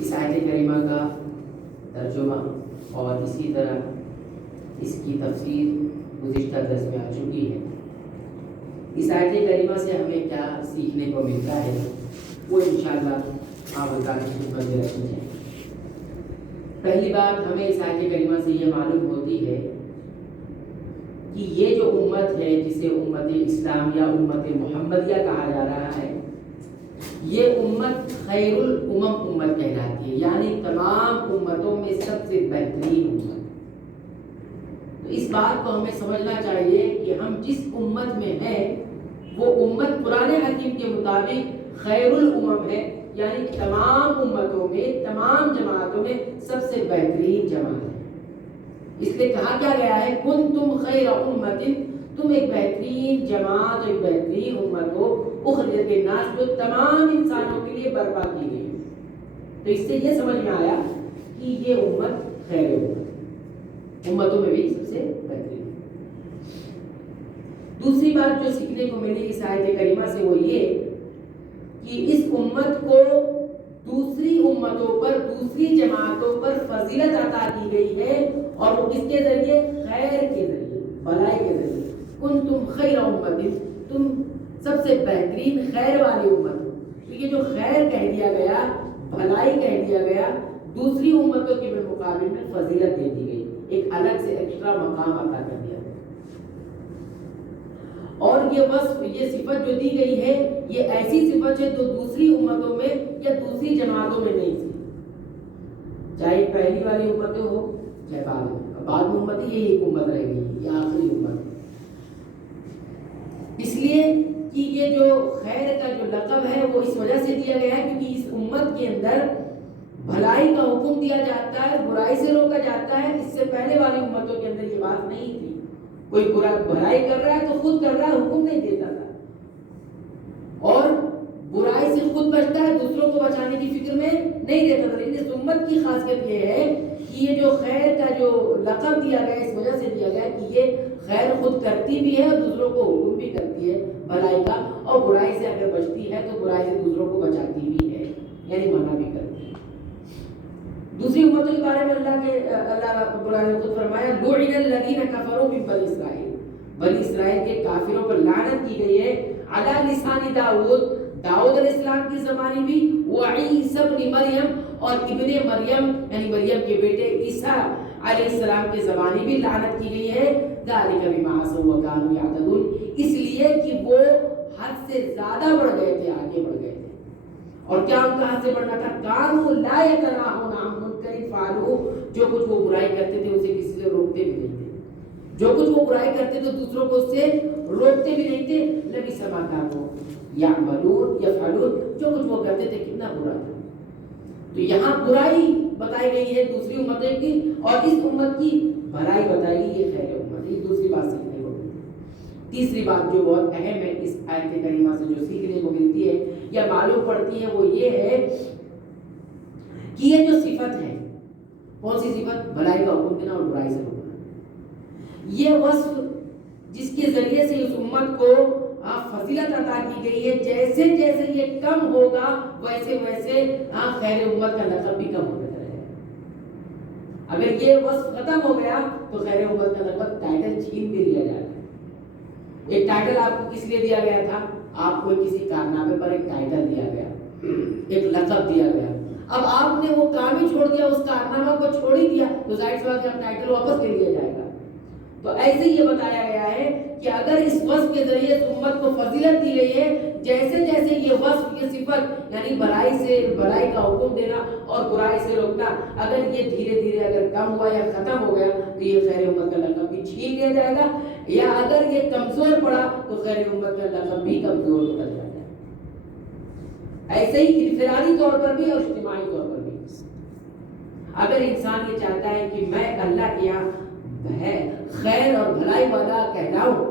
اس آیت کریمہ کا ترجمہ اور اسی طرح اس کی تفسیر گزشتہ درس میں آ چکی ہے۔ اس آیت کریمہ سے ہمیں کیا سیکھنے کو ملتا ہے وہ انشاءاللہ آپ حضرات کی خدمت میں رکھی جائے۔ پہلی بات ہمیں اس آیت کریمہ سے یہ معلوم ہوتی ہے کہ یہ جو امت ہے جسے امت اسلام یا امت محمدیہ کہا جا رہا ہے، یہ امت خیر الامم امت کہلاتی ہے، یعنی تمام امتوں میں سب سے بہترین امت۔ تو اس بات کو ہمیں سمجھنا چاہیے کہ ہم جس امت میں ہیں وہ امت قرآن حکیم کے مطابق خیر الامم ہے، یعنی تمام امتوں میں، تمام جماعتوں میں سب سے بہترین جماعت ہے۔ اس لیے کہا کیا گیا ہے کنتم خیر امت، تم ایک بہترین جماعت، ایک بہترین امت ہو، اخرجت للناس، جو تمام انسانوں کے لیے برپا کی گئی۔ تو اس سے یہ سمجھ میں آیا کہ یہ امت خیر امت، امتوں میں بھی سب سے بہترین۔ دوسری بات جو سیکھنے کو ملی اس آیت کریمہ سے وہ یہ کہ اس امت کو دوسری امتوں پر، دوسری جماعتوں پر فضیلت عطا کی گئی ہے، اور وہ کس کے ذریعے؟ خیر کے ذریعے، بھلائی کے ذریعے۔ کنتم خیر امت، تم سب سے بہترین خیر والی امت ہو۔ تو یہ جو خیر کہہ دیا گیا، بھلائی کہہ دیا گیا، دوسری امتوں کے بالمقابل میں فضیلت دے دی گئی، ایک الگ سے ایکسٹرا مقام عطا کر دیا گیا۔ اور یہ وصف، یہ صفت جو دی گئی ہے، یہ ایسی صفت ہے جو دوسری امتوں میں یا دوسری جماعتوں میں نہیں تھی، چاہے پہلی والی امتیں ہو چاہے بعد میں امت، یہ ایک امت رہ گئی، یہ آخری امت۔ اس لیے کہ یہ جو خیر کا جو لقب ہے وہ اس وجہ سے دیا گیا ہے کیونکہ اس امت کے اندر بھلائی کا حکم دیا جاتا ہے، برائی سے روکا جاتا ہے۔ اس سے پہلے والی امتوں کے اندر یہ بات نہیں تھی، کوئی بھلائی کر رہا ہے تو خود کر رہا ہے، حکم نہیں دیتا تھا، اور برائی سے خود بچتا ہے، دوسروں کو بچانے کی فکر میں نہیں دیتا تھا۔ لیکن اس امت کی خاصیت یہ ہے کہ یہ جو خیر کا جو لقب دیا گیا اس وجہ سے دیا گیا کہ یہ خیر خود کرتی بھی ہے اور دوسروں کو حکم بھی کرتی ہے بھلائی کا، اور برائی سے اگر بچتی ہے تو برائی سے دوسروں کو بچاتی بھی ہے، یعنی منع بھی کرتی ہے۔ دوسری امتوں کے بارے میں اللہ رب العالمین نے خود فرمایا لعن الذین کفروا من بنی اسرائیل، بنی اسرائیل کے کافروں پر لعنت کی گئی ہے، علی لسان داؤد، داؤد علیہ السلام کی زبانی بھی، وعیسی ابن مریم، اور ابن مریم یعنی مریم کے بیٹے عیسیٰ علیہ السلام کی زبانی بھی لعنت کی گئی ہے۔ ذالک بما عصوا وکانوا یعتدون، اس لیے کہ وہ حد سے زیادہ بڑھ گئے تھے، آگے بڑھ گئے تھے۔ اور کیا ان کا حد سے بڑھنا تھا؟ کانوا لا یتناہون عن منکر فعلوہ، جو کچھ وہ برائی کرتے تھے اسے کسی سے روکتے بھی نہیں تھے، جو کچھ وہ برائی کرتے تھے دوسروں کو اس سے روکتے بھی نہیں تھے۔ لبئس ما کانوا یعملون یفعلون، جو کچھ وہ کرتے تھے کتنا برا تھا۔ تو یہاں برائی بتائی گئی ہے دوسری امتوں کی، اور اس امت کی بھلائی بتائی گئی، یہ خیر امت، یہ دوسری بات سیکھنے کو ملتی ہے۔ تیسری بات جو بہت اہم ہے اس آیت کریمہ سے جو سیکھنے کو ملتی ہے یا معلوم پڑتی ہے وہ یہ ہے کہ یہ جو صفت ہے، کون سی صفت؟ بھلائی کا حکم دینا اور برائی سے روکنا، یہ وصف جس کے ذریعے سے اس امت کو فضیلت عطا کی گئی ہے، جیسے جیسے یہ کم ہوگا ویسے ویسے خیر امت کا لقب بھی کم ہوتا رہے گا۔ اگر یہ وصف ختم ہو گیا تو خیر امت کا لقب ٹائٹل چھین بھی لیا جاتا ہے۔ ایک ٹائٹل آپ کو کس لیے دیا گیا تھا؟ آپ کو کسی کارنامے پر ایک ٹائٹل دیا گیا، ایک لقب دیا گیا، اب آپ نے وہ کام ہی چھوڑ دیا، اس کارنامہ کو چھوڑ ہی دیا، تو ظاہر سی بات ہے ٹائٹل واپس لے لیا جائے گا۔ تو ایسے یہ بتایا گیا ہے کہ اگر اس وصف کے ذریعے اس امت کو فضیلت دی گئی ہے، جیسے جیسے یہ وصف، یہ صفت یعنی بھلائی کا حکم دینا اور برائی سے روکنا، اگر یہ دھیرے دھیرے اگر کم ہوا یا ختم ہو گیا تو یہ خیر امت کا لقب بھی چھین لیا جائے گا، یا اگر یہ کمزور پڑا تو خیر امت کا لقب بھی کمزور ہوتا جائے گا۔ ایسے ہی انفرادی طور پر بھی اور اجتماعی طور پر بھی اگر انسان یہ چاہتا ہے کہ میں اللہ کے یہاں خیر اور بھلائی والا کہلاؤں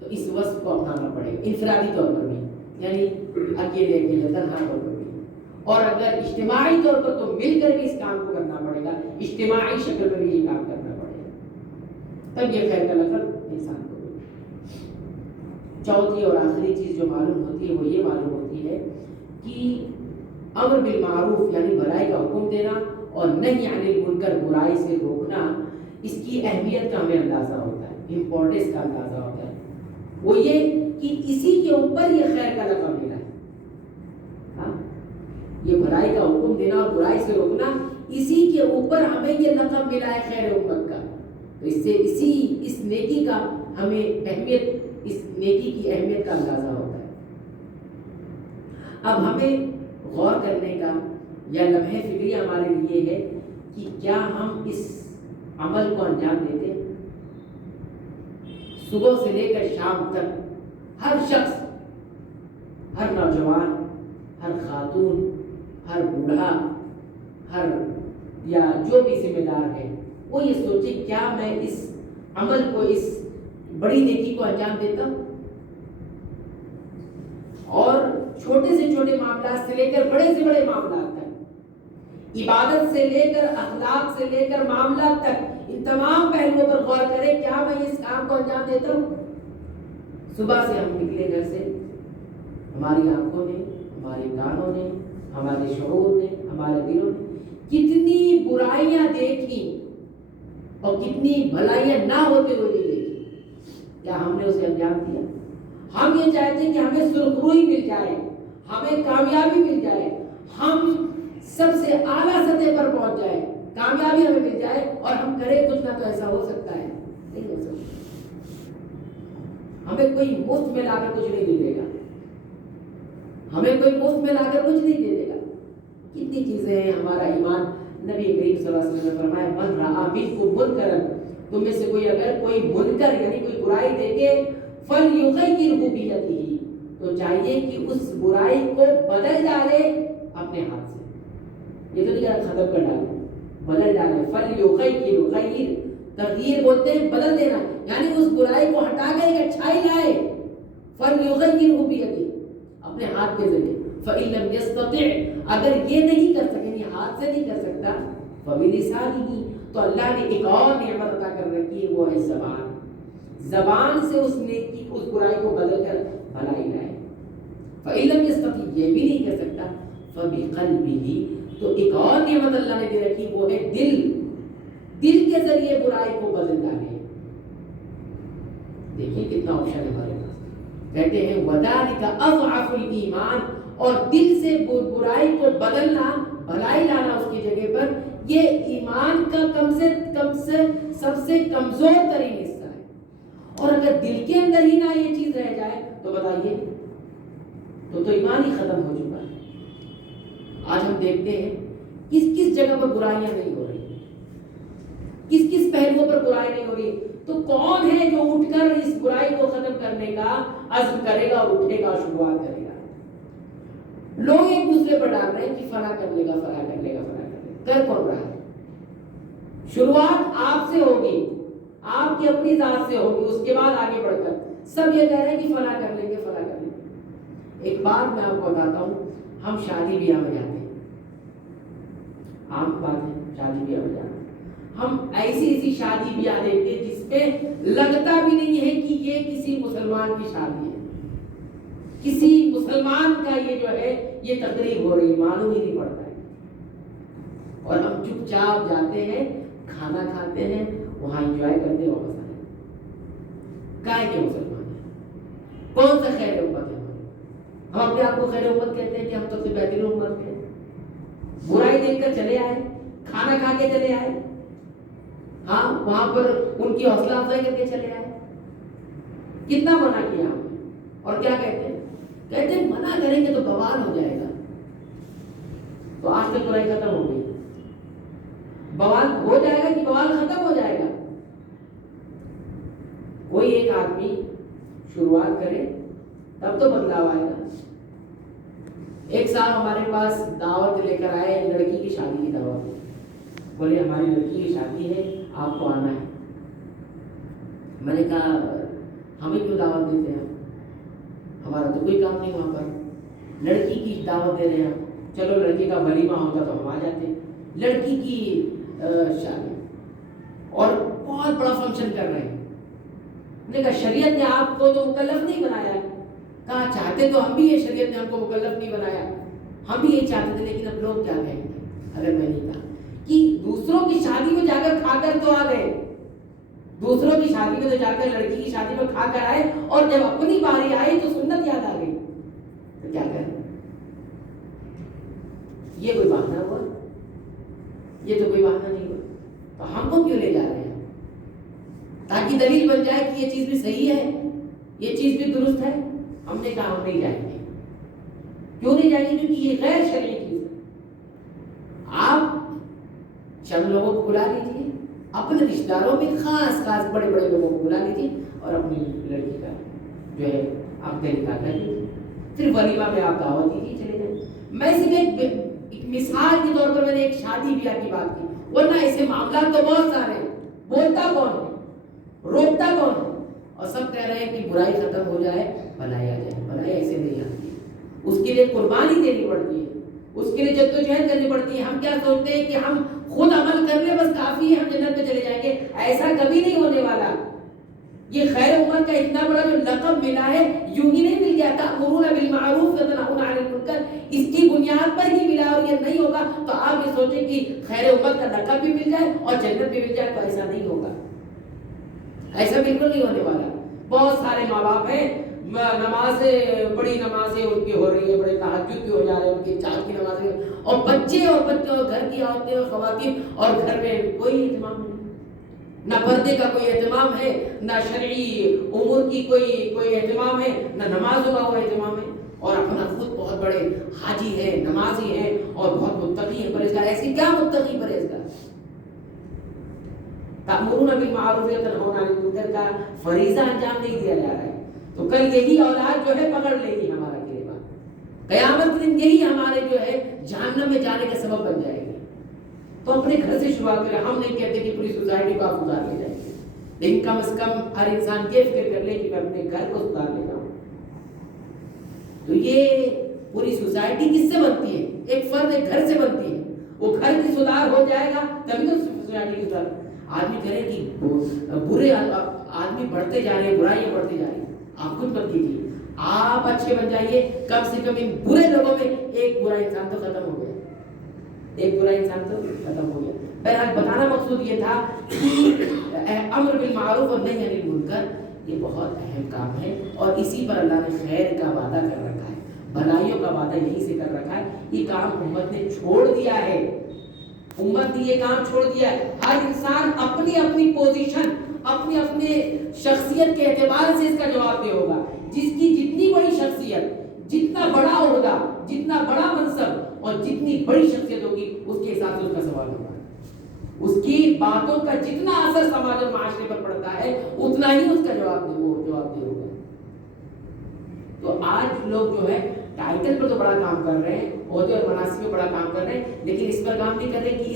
تو اس وصف کو اپنانا پڑے گا، انفرادی طور پر بھی، یعنی اکیلے تنہا طور پر بھی، اور اگر اجتماعی طور پر تو مل کر بھی اس کام کو کرنا پڑے گا، اجتماعی شکل میں بھی یہ کام کرنا پڑے گا، تب یہ خیر کا لقب انسان کو ملے گا۔ چوتھی اور آخری چیز جو معلوم ہوتی ہے وہ یہ معلوم ہوتی ہے کہ امر بالمعروف یعنی بھلائی کا حکم دینا اور نہی عن المنکر برائی سے روکنا، اس کی اہمیت کا ہمیں اندازہ ہوتا ہے، امپورٹنس کا اندازہ ہوتا ہے، وہ یہ کہ اسی کے اوپر یہ خیر کا لقب ملا ہے. ہاں یہ بھلائی کا حکم دینا اور برائی سے روکنا، اسی کے اوپر ہمیں یہ لقب ملا ہے خیر امت کا. تو اس سے اس نیکی کا ہمیں اہمیت، اس نیکی کی اہمیت کا اندازہ ہوتا ہے. اب ہمیں غور کرنے کا یا لمحہ فکری ہمارے لیے ہے کہ کیا ہم اس عمل کو انجام دیتے ہیں؟ صبح سے لے کر شام تک ہر شخص، ہر نوجوان، ہر خاتون، ہر بوڑھا، ہر یا جو بھی ذمہ دار ہے، وہ یہ سوچے کیا میں اس عمل کو، اس بڑی نیکی کو انجام دیتا ہوں؟ اور چھوٹے سے چھوٹے معاملات سے لے کر بڑے سے بڑے معاملات تک، عبادت سے لے کر اخلاق سے لے کر معاملات تک، ان تمام پہلوؤں پر غور کریں کیا میں اس کام کو انجام دیتا ہوں؟ صبح سے ہم نکلے گھر سے، ہماری آنکھوں نے، ہمارے کانوں نے، ہمارے شعور نے، ہمارے دلوں نے کتنی برائیاں دیکھی اور کتنی بھلائیاں نہ ہوتے ہوئے بھی دیکھی، کیا ہم نے اسے انجام دیا؟ ہم یہ چاہتے ہیں کہ ہمیں سرخروئی مل جائے، ہمیں کامیابی مل جائے، ہم سب سے اعلیٰ سطح پر پہنچ جائے، کامیابی ہمیں مل جائے اور ہم کریں کچھ نہ. تو ایسا ہو سکتا ہے؟ نہیں ہو سکتا. ہمیں کوئی مفت میں لا کر کچھ نہیں دے دے گا، ہمیں کوئی مفت میں لا کر کچھ نہیں دے دے گا. کتنی چیزیں ہیں. ہمارا ایمان، نبی کریم صلی اللہ علیہ وسلم نے فرمایا من رأى منکم منکرا، تم میں سے کوئی اگر کوئی منکر یعنی کوئی برائی دیکھے، فلیغیرہ بیدہ، تو چاہیے کہ اس برائی کو بدل ڈالے اپنے ہاتھ سے. یہ تو نہیں کہ ختم کر ڈالے، بدل ڈالے. فلیغیرہ، غیر تغییر بولتے ہیں بدل دینا، یعنی اس برائی کو ہٹا کر ایک اچھائی لائے. فلیغیرہ بیدہ، اپنے ہاتھ کے ذریعے. فإن لم يستطع، اگر یہ نہیں کر سکے، یعنی ہاتھ سے نہیں کر سکتا، فبلسانہ، تو اللہ نے ایک اور نعمت عطا کر رکھی ہے، وہ ہے زبان. زبان سے اس نیکی، اس برائی کو بدل کر بھلائی لائے. فإن لم يستطع، یہ بھی نہیں کر سکتا، فبقلبہ، تو ایک اور نعمت اللہ نے دے رکھی، وہ ہے دل. دل کے ذریعے برائی کو بدل ڈالے. دیکھیں کتنا آپشن ہے ہمارے پاس. کہتے ہیں وذالک اضعف الایمان، اور دل سے برائی کو بدلنا، بھلائی لانا اس کی جگہ پر، یہ ایمان کا کم سے سب سے کمزور ترین حصہ ہے. اور اگر دل کے اندر ہی نہ یہ چیز رہ جائے تو بتائیے، تو ایمان ہی ختم ہو چکا ہے. آج ہم دیکھتے ہیں کس جگہ پر برائیاں نہیں ہو رہی، کس پہلوؤں پر برائی نہیں ہو رہی. تو کون ہے جو اٹھ کر اس برائی کو ختم کرنے کا عزم کرے گا اور اٹھے گا اور شروعات کرے گا؟ لوگ ایک دوسرے پر ڈال رہے ہیں کہ فلاں کر لے گا، فلاں کر لے گا، فلاں کر لے گا. کر کون رہا ہے؟ شروعات آپ سے ہوگی، آپ کی اپنی ذات سے ہوگی، اس کے بعد آگے بڑھ کر سب یہ کہہ رہے ہیں کہ فلاں کر لیں گے، فلاں کر لیں گے. ایک بات میں آپ کو بتاتا ہوں، ہم شادی بیاہ میں جاتے ہیں، عام بات ہے شادی بیاہ میں جانا، ہم ایسی شادی بیاہ دیکھتے ہیں جس پہ لگتا بھی نہیں ہے کہ یہ کسی مسلمان کی شادی ہے، کسی مسلمان کا یہ جو ہے یہ تقریب ہو رہی، معلوم ہی نہیں پڑتا ہے. اور ہم چپ چاپ جاتے ہیں، کھانا کھاتے ہیں، وہاں انجوائے کرتے ہیں، واپس آتے ہیں. کائے کے مسلمان ہیں؟ کون سا خیر امت ہے؟ ہم اپنے آپ کو خیر امت کہتے ہیں کہ ہم سب سے بہترین امت ہیں. برائی دیکھ کر چلے آئے، کھانا کھا کے چلے آئے، ہاں وہاں پر ان کی حوصلہ افزائی کر کے چلے آئے. کتنا منع کیا ہم نے، اور کیا کہتے ہیں؟ کہتے ہیں منع کریں گے تو بوال ہو جائے گا. تو آج تک برائی ختم ہو گئی. بوال ہو جائے گا کہ بوال ختم ہو جائے گا؟ کوئی ایک آدمی شروعات کرے تب تو بدلاؤ آئے گا. ایک صاحب ہمارے پاس دعوت لے کر آئے، لڑکی کی شادی کی دعوت. بولے ہماری لڑکی کی شادی ہے، آپ کو آنا ہے. میں نے کہا ہمیں کیوں دعوت دیتے ہیں، ہمارا تو کوئی کام نہیں وہاں پر. لڑکی کی دعوت دے رہے ہیں، چلو لڑکی کا ولیمہ ہوتا تو ہم آ جاتے. لڑکی کی شادی اور بہت بڑا فنکشن کر رہے ہیں. میں نے کہا شریعت نے آپ کو تو مکلف نہیں بنایا. کہا چاہتے تو ہم بھی، یہ شریعت نے ہم کو مکلف نہیں بنایا. ہم بھی یہی چاہتے تھے، لیکن اب لوگ کیا کہیں گے اگر میں نہیں کہا کہ دوسروں کی شادی میں جا کر کھا کر تو آ گئے، دوسروں کی شادی میں تو جا کر لڑکی کی شادی میں کھا کر آئے، اور جب اپنی باری آئی تو سنت یاد آ گئی، تو کیا کریں؟ یہ کوئی بہانہ ہوا؟ یہ تو کوئی بہانہ نہیں ہوا. تو ہم کو کیوں لے جا رہے ہیں؟ تاکہ دلیل بن جائے کہ یہ چیز بھی صحیح ہے، یہ چیز بھی درست ہے. ہم نے کہا ہم نہیں جائیں گے. کیوں نہیں جائیں گے؟ کیونکہ یہ غیر شرعی چیز ہے. آپ چند لوگوں کو بلا لیجیے، اپنے رشتہ داروں میں خاص خاص بڑے بڑے لوگوں کو بلا لیجیے، اور اپنی لڑکی کا جو ہے آپ نے نکاح کر لیجیے، پھر ولیمہ میں آپ دعوت دیجیے، چلے جائیں. میں صرف ایک مثال کے طور پر میں نے ایک شادی بیاہ کی بات کی، ورنہ ایسے معاملات تو بہت سارے ہیں. بولتا کون ہے؟ روکتا کون ہے؟ اور سب کہہ رہے ہیں کہ برائی ختم ہو جائے، بھلائی آ جائے. بھلائی ایسے نہیں آتی ہے، اس کے لیے قربانی دینی پڑتی ہے، اس کے لیے جدوجہد کرنی پڑتی ہے. ہم کیا سوچتے ہیں کہ ہم خود عمل کر لیں بس کافی ہے، ہم جنت میں چلے جائیں گے. ایسا کبھی نہیں ہونے والا. یہ خیر امت کا اتنا بڑا جو لقب ملا ہے، یوں ہی نہیں مل گیا. تأمرون بالمعروف وتنہون عن المنکر، اس کی بنیاد پر ہی ملا، اور یہ نہیں ہوگا تو آپ یہ سوچیں کہ خیر امت کا لقب بھی مل جائے اور جنت بھی مل جائے، تو ایسا نہیں ہوگا. ایسا بالکل نہیں ہونے والا. بہت سارے ماں باپ ہیں، نمازیں بڑی نمازیں ان کی ہو رہی ہے، بڑے تہجد کی ہو جا رہے ہیں، ان کی چار کی نمازیں، اور بچے اور گھر کی عورتیں اور خواتین، اور گھر میں کوئی اہتمام نہیں. نہ پردے کا کوئی اہتمام ہے، نہ شرعی امور کی کوئی اہتمام ہے، نہ نمازوں کا کوئی اہتمام ہے، اور اپنا خود بہت بڑے حاجی ہے، نمازی ہے، اور بہت متقی ہے، پرہیزگار. ایسی کیا متقی پرہیزگار؟ تأمرون بالمعروف وتنہون عن المنکر کا فریضہ انجام نہیں دیا جا رہا ہے. تو کل یہی اولاد جو ہے پکڑ لے گی ہمارا گریباں. قیامت کے دن یہی ہمارے جو ہے جہنم میں جانے کا سبب بن جائے گی. تو اپنے گھر سے شروعات کریں. ہم نہیں کہتے کہ پوری سوسائٹی کو آپ گزار لے جائیں گے، لیکن کم از کم ہر انسان یہ فکر کر لے کہ میں اپنے گھر کو سدھار لے جاؤں. تو یہ پوری سوسائٹی کس سے بنتی ہے؟ ایک فرد ایک گھر سے بنتی ہے. وہ گھر کی سدھار ہو جائے گا تبھی تو سوسائٹی کی سدھار. آدمی کرے کہ برے آدمی بڑھتے جا رہے ہیں، برائیاں بڑھتی جا رہی ہیں، آپ خود مت کیجیے. آپ اچھے بن جائیے. کم سے کم ان برے لوگوں میں ایک برا انسان تو ختم ہو گیا، ایک برا انسان تو ختم ہو گیا. بہرحال بتانا مقصود یہ تھا کہ امر بالمعروف اور نہی عن المنکر یہ بہت اہم کام ہے، اور اسی پر اللہ نے خیر کا وعدہ کر رکھا ہے، بھلائیوں کا وعدہ یہیں سے کر رکھا ہے. یہ کام امت نے چھوڑ دیا ہے، امت نے یہ کام چھوڑ دیا ہے. ہر انسان اپنی اپنی پوزیشن، اپنے اپنے شخصیت کے اعتبار سے اس کا جواب دے ہوگا. جس کی جتنی بڑی شخصیت، جتنا بڑا عہدہ، جتنا بڑا منصب اور جتنی بڑی شخصیت ہوگی، اس کے حساب سے اس کا سوال ہوگا. اس کی باتوں کا جتنا اثر سماج اور معاشرے پر پڑتا ہے، اتنا ہی اس کا جواب دے ہوگا. تو آج لوگ جو ہے ٹائٹل پر تو بڑا کام کر رہے ہیں، عہدے اور مناصب میں بڑا کام کر رہے ہیں، لیکن اس پر کام نہیں کر رہے کہ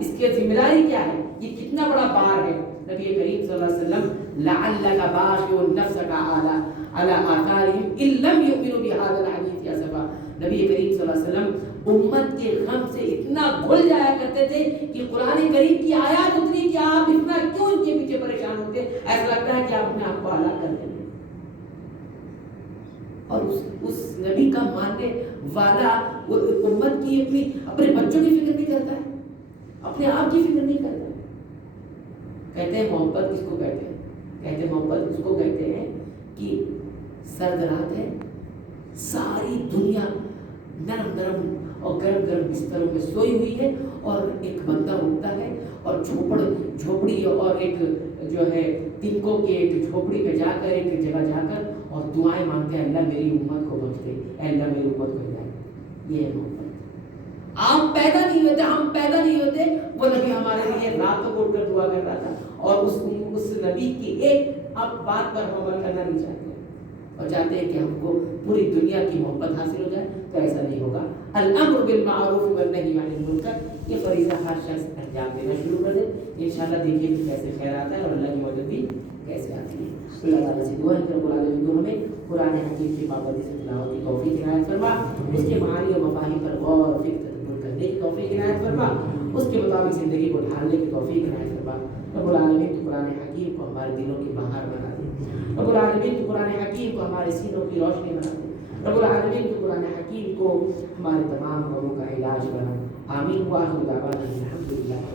اس کے ذمہ داری کیا ہے، یہ کتنا بڑا بار ہے. نبی کریم صلی اللہ علیہ وسلم لعلک باخع نفسک علی آثارہم ان لم یؤمنوا بہذا الحدیث اسفا. نبی کریم صلی اللہ علیہ وسلم امت کے غم سے اتنا گھل جایا کرتے تھے کہ قرآن کریم کی آیات اتنی کہ آپ اتنا کیوں ان کے پیچھے پریشان ہوتے، ایسا لگتا ہے کہ آپ اپنے آپ کو ہلاک کر دیں گے. اور اس نبی کا ماننے والا امت کی اپنے بچوں کی فکر نہیں کرتا ہے، اپنے آپ کی فکر نہیں کرتا. کہتے ہیں محبت کس کو کہتے ہیں؟ کہتے ہیں محبت اس کو کہتے ہیں کہ سرد رات ہے، ساری دنیا نرم نرم اور گرم گرم بستروں میں سوئی ہوئی ہے، اور ایک بندہ اٹھتا ہے اور جھوپڑی اور ایک جو ہے تنکوں کے ایک جھوپڑی میں جا کر، ایک جگہ جا کر اور دعائیں مانگتے ہیں، اللہ میری امت کو بخش دے، اے اللہ میری امت کو ہدایت. یہ ہے محبت. آپ پیدا نہیں ہوتے، ہم پیدا نہیں ہوتے، وہ نبی ہمارے لیے راتوں کو اٹھ کر دعا کر رہا تھا. اور اس نبی کی ایک اب بات پر ہم عمل کرنا نہیں چاہتے، اور چاہتے ہیں کہ ہم کو پوری دنیا کی محبت حاصل ہو جائے. تو ایسا نہیں ہوگا. الامر بالمعروف والنہی عن المنکر یہ فریضہ ہر شخص انجام دینا شروع کر دے. انشاءاللہ دیکھیں کہ کیسے خیر آتا ہے اور اللہ کی مدد بھی کیسے آتی ہے. اللہ تعالیٰ سے دعا ہے کہ رب العالمین ہمیں قرآن حکیم کی پابندی سے تلاوت کی توفیق عنایت فرما، اس کے معانی اور مفاہیم پر غور و فکر تدبر کرنے کی توفیق عنایت فرما، اس کے مطابق زندگی کو ڈھالنے کی توفیق عنایت فرما. رب العالمین تو قرآن حکیم کو ہمارے دلوں کی بہار بنا دے. رب العالمین تو قرآن حکیم کو ہمارے سینوں کی روشنی بنا دے. رب العالمین کے قرآن حکیم کو ہمارے تمام غموں کا علاج بنا. آمین. وآخر دعوانا الحمدللہ.